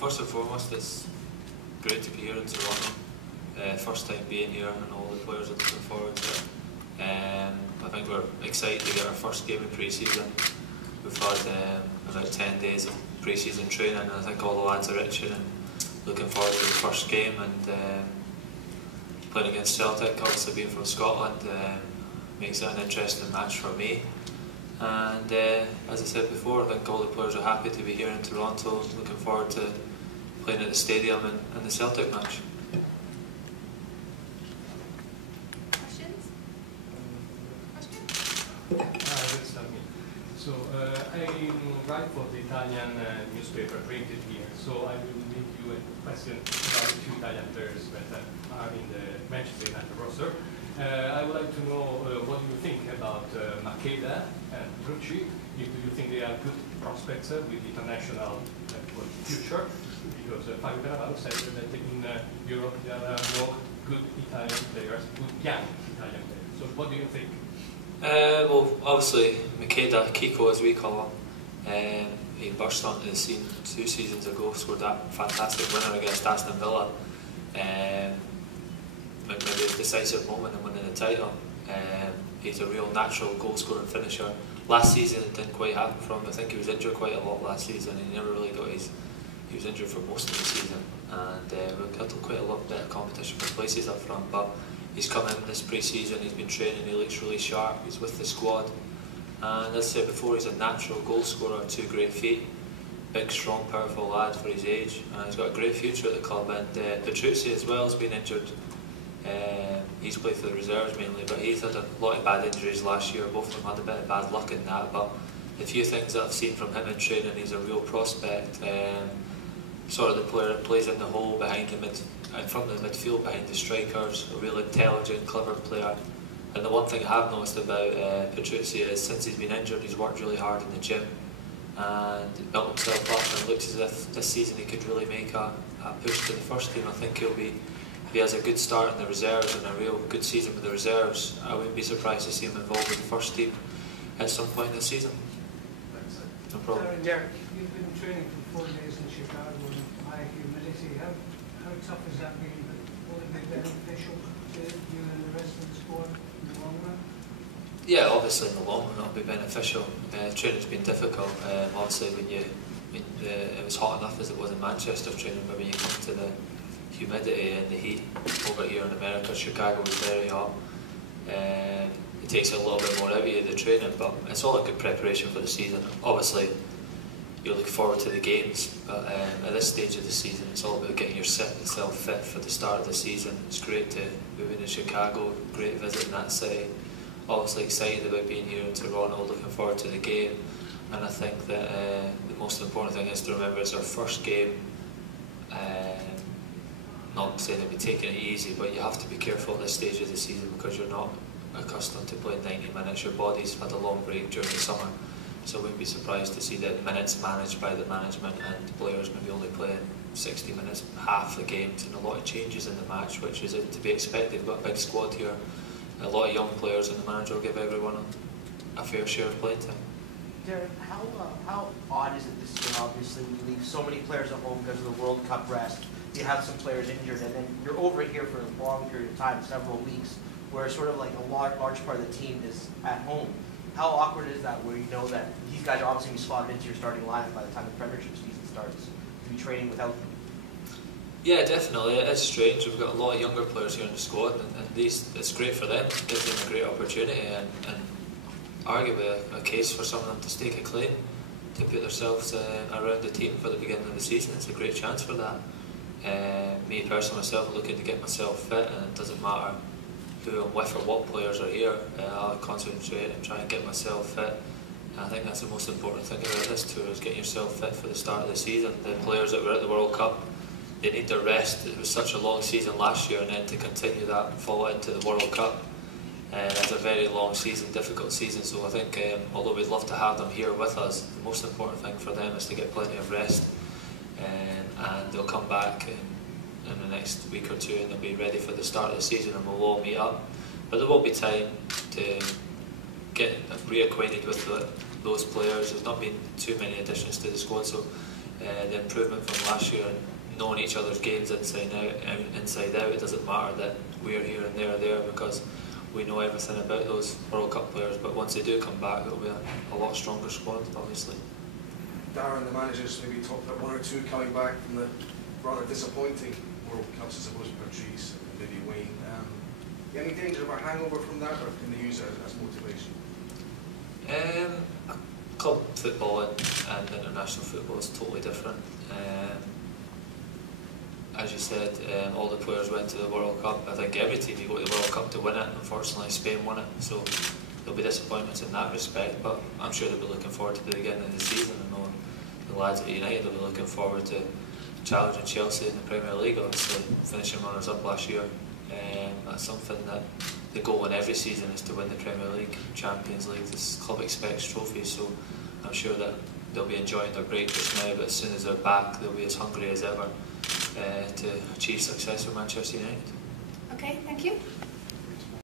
first and foremost, it's great to be here in Toronto. First time being here, and all the players are looking forward to it. I think we're excited to get our first game in pre-season. We've had about 10 days of pre-season training, and I think all the lads are itching and looking forward to the first game. And playing against Celtic, obviously being from Scotland, makes it an interesting match for me. And as I said before, I think all the players are happy to be here in Toronto, looking forward to playing at the stadium and the Celtic match. Questions? Let's start me. So I write for the Italian newspaper printed here, so I will make you a question about the two Italian players that are in the Manchester United roster. I would like to know what you think about Makeda and Rucci. Do you think they are good prospects with international future? Because Fabio Cannavaro said that in Europe there are no good Italian players, good young Italian players. So what do you think? Well, obviously Makeda, Kiko as we call him, he burst onto the scene 2 seasons ago, scored that fantastic winner against Aston Villa. Maybe a decisive moment in winning the title. He's a real natural goal scoring finisher. Last season it didn't quite happen for him. I think he was injured quite a lot last season, and he never really got his. He was injured for most of the season, and we got quite a lot better competition for places up front. But he's come in this pre-season. He's been training. He looks really sharp. He's with the squad, and as I said before, he's a natural goal scorer. 2 great feet, big, strong, powerful lad for his age, and he's got a great future at the club. And Petrucci as well has been injured. He's played for the reserves mainly, but he's had a lot of bad injuries last year. Both of them had a bit of bad luck in that, but the few things that I've seen from him in training, he's a real prospect. Sort of the player that plays in the hole behind the in front of the midfield, behind the strikers, a real intelligent, clever player. And the one thing I have noticed about Petrucci is since he's been injured, he's worked really hard in the gym and built himself up, and it looks as if this season he could really make a push to the first team. I think he'll be, if he has a good start in the reserves and a real good season with the reserves, I wouldn't be surprised to see him involved with the first team at some point this season. No problem. Darren, you've been training for 4 days in Chicago in high humidity. How tough has that been? Will it be beneficial to you and the rest of the squad in the long run? Yeah, obviously in the long run it'll be beneficial. Training's been difficult. Obviously when it was hot enough as it was in Manchester training, but when you come to the humidity and the heat over here in America, Chicago was very hot. It takes a little bit more out of you, the training, but it's all a good preparation for the season. Obviously you look forward to the games, but at this stage of the season it's all about getting yourself fit for the start of the season. It's great to move into Chicago, great visiting that city. Obviously excited about being here in Toronto, looking forward to the game, and I think that the most important thing is to remember it's our first game. Not saying that we're taking it easy, but you have to be careful at this stage of the season because you're not accustomed to playing 90 minutes. Your body's had a long break during the summer, so I wouldn't be surprised to see the minutes managed by the management and players maybe only playing 60 minutes, half the games, and a lot of changes in the match, which is to be expected. We've got a big squad here, a lot of young players, and the manager will give everyone a fair share of playing time. Darren, how odd is it this year, obviously, when you leave so many players at home because of the World Cup rest, you have some players injured, and then you're over here for a long period of time, several weeks, where sort of like a large part of the team is at home. How awkward is that, where you know that these guys are obviously be slotted into your starting lineup by the time the Premiership season starts, to be training without them? Yeah, definitely. It is strange. We've got a lot of younger players here in the squad, and it's great for them. It gives them a great opportunity, and arguably a case for some of them to stake a claim, to put themselves around the team for the beginning of the season. It's a great chance for that. Me personally, myself, I'm looking to get myself fit, and it doesn't matter who I'm with or what players are here. I'll concentrate and try and get myself fit. And I think that's the most important thing about this tour, is getting yourself fit for the start of the season. The players that were at the World Cup, they need their rest. It was such a long season last year, and then to continue that and follow into the World Cup, it's a very long season, difficult season. So I think although we'd love to have them here with us, the most important thing for them is to get plenty of rest, and they'll come back in the next week or two, and they'll be ready for the start of the season, and we'll all meet up. But there will be time to get reacquainted with those players. There's not been too many additions to the squad, so the improvement from last year and knowing each other's games inside out. It doesn't matter that we're here and they're there because we know everything about those World Cup players, but once they do come back, it'll be a lot stronger squad, obviously. Darren, the managers maybe talked about one or two coming back from the rather disappointing World Cups, I suppose, Patrice and maybe Wayne. Any danger of a hangover from that, or can they use it as motivation? Club football and international football is totally different. As you said, all the players went to the World Cup. I think every team you go to the World Cup to win it. Unfortunately, Spain won it, so there'll be disappointments in that respect. But I'm sure they'll be looking forward to the beginning of the season, and knowing the lads at United will be looking forward to challenging Chelsea in the Premier League. Obviously, finishing runners up last year. That's something that the goal in every season is to win the Premier League, Champions League. This club expects trophies, so I'm sure that they'll be enjoying their break just now. But as soon as they're back, they'll be as hungry as ever to achieve success for Manchester United. Okay, thank you.